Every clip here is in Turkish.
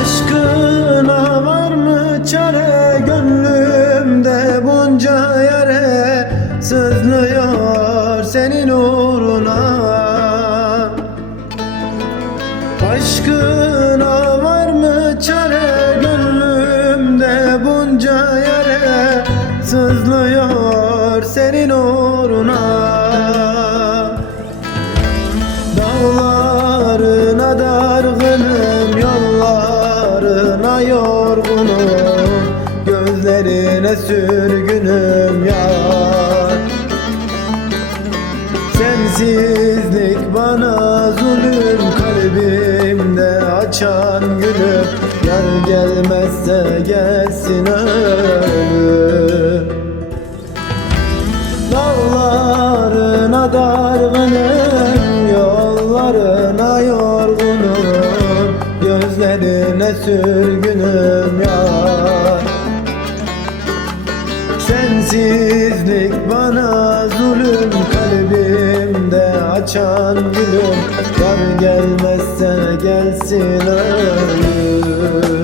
Aşkına var mı çare? Gönlümde bunca yere Sızlıyor senin uğruna. Aşkına var mı çare? Gönlümde bunca yere Sızlıyor senin uğruna. Gözlerine sürgünüm yar Sensizlik bana zulüm kalbimde açan gülüm Yar gelmezse gelsin ölüm Dağlarına dargınım Yollarına yorgunum. Gözlerine sürgünüm yar açan gülüm Yar gelmezse gelsin ölüm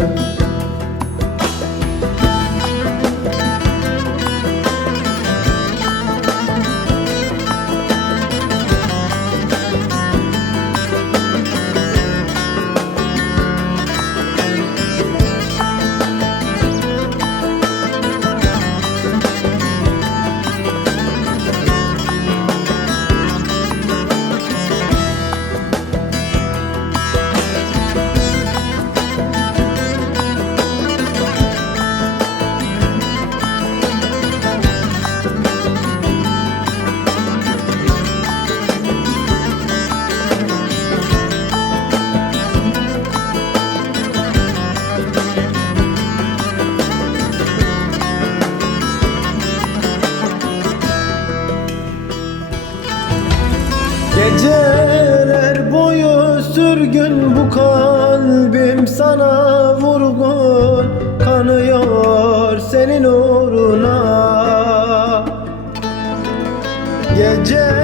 sürgün bu kalbim sana vurgun Kanıyor senin uğruna. Geceler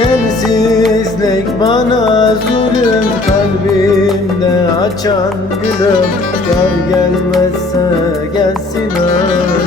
Sensizlik bana zulüm Kalbimde açan gülüm. Yar gelmezse gelsin ölüm